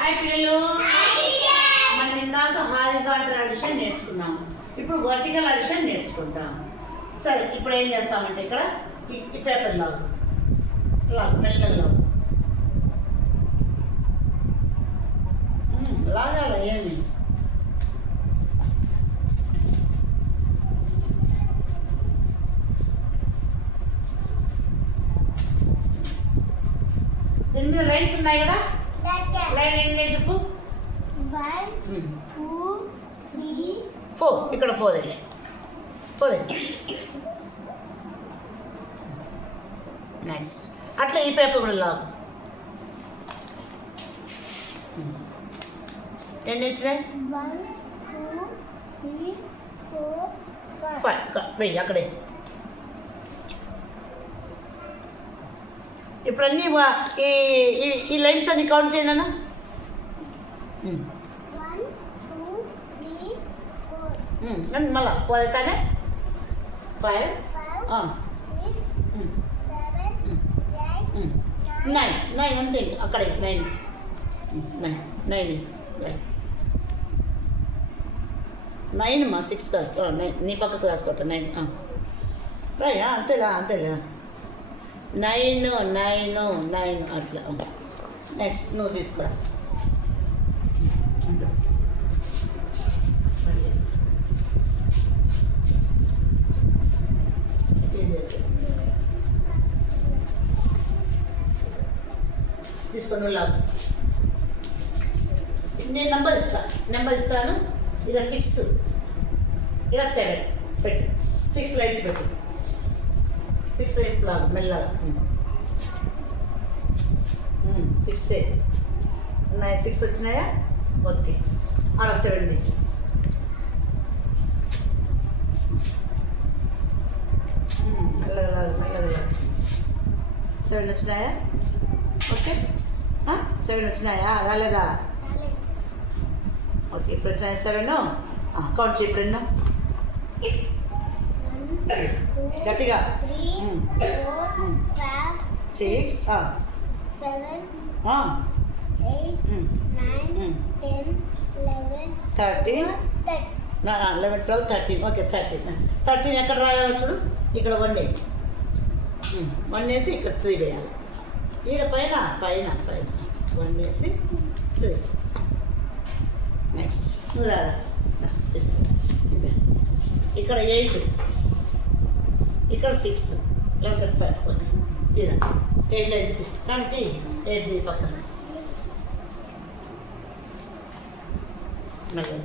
Hi పిల్లలు, మనం ఇందాక హారిజాంటల్ అడిషన్ నేర్చుకున్నాం. ఇప్పుడు వర్టికల్ అడిషన్ నేర్చుకుంటాం. సరే, ఇప్పుడు ఏం చేస్తామంటే ఇక్కడ ఈ పేపర్ లాగు మెల్లగా లాగాల ఏమి దీని మీద లైన్స్ ఉన్నాయి కదా, లైన్ ఎన్ని చెప్పు. 1 2 3 4. ఇక్కడ 4 అయితే 4 నెక్స్ట్ అట్లా ఈ పేపర్ కూడా లాగు. ఎన్ని వచ్చినాయి? 1 2 3 4 5. వెయ్యి అక్కడే. ఇప్పుడు అన్నీ ఈ లైన్స్ అన్ని కౌంట్ చేయండి అన్న. 1 2 3 4 మళ్ళా 4 అవుతానే 5 5 6 7 8 9 అంతే. అక్కడే 9 మా 6 కాదు 9. నీ పక్కకు రాసుకోట 9. అంతేలా 9 అట్లా. నెక్స్ట్ నువ్వు తీసుకురా. తీసుకొని లాగు. నేను నెంబర్ ఇస్తాను. ఇలా 6, ఇలా 7 పెట్టు. 6 లైన్స్ పెట్టు. 6 లైన్స్ లాగు మెల్లగా. 6 ఉన్నాయి. 6 వచ్చినాయా? ఓకే. అలా 7 మెల్లగా 7 వచ్చినాయా? ఓకే. 7 వచ్చినాయా? రాలేదా? ఓకే, ఇప్పుడు వచ్చినాయి 7. కౌంట్ చేయి. ఇప్పుడు ఎన్నో గట్టిగా. 3 4 5 6 7 9 8 9 10 11 13 11 12 13. ఓకే, 13 ఎక్కడ రాయాలో చూడు. ఇక్కడ 1 వేసి ఇక్కడ 3 వేయాలి. ఈడ పైన 1 వేసి 3. నెక్స్ట్ నువ్వు రారా. ఇక్కడ 8, ఇక్కడ 6 లేకపోతే 5. ఓకే, ఇదా 8 లైన్స్ కానీ 8 పక్కన. మళ్ళీ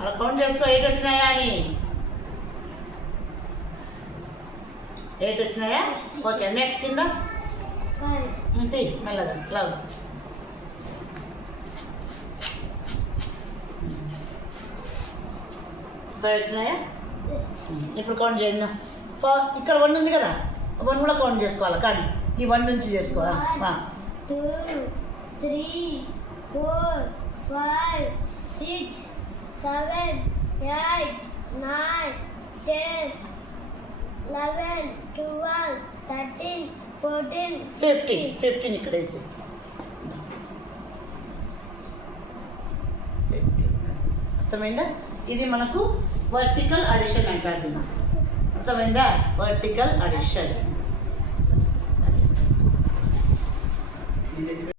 అలా కౌంట్ చేసుకో. 8 వచ్చినాయా అని. 8 వచ్చినాయా? ఓకే, నెక్స్ట్ కింద 5 మెల్లగా లాగు. 5 వచ్చినాయా? ఇప్పుడు కౌంట్ చేయండి. ఇక్కడ 1 ఉంది కదా, 1 కూడా కౌంట్ చేసుకోవాలి. కానీ ఈ 1 నుంచి చేసుకోవాలా? 2 3 4 5 6 7 8 9 10 11 12 13 14 15 ఇక్కడ వేసి 15. అర్థమైందా? ఇది మనకు వర్టికల్ అడిషన్ అంటారు. అర్థమైందా? Vertical addition.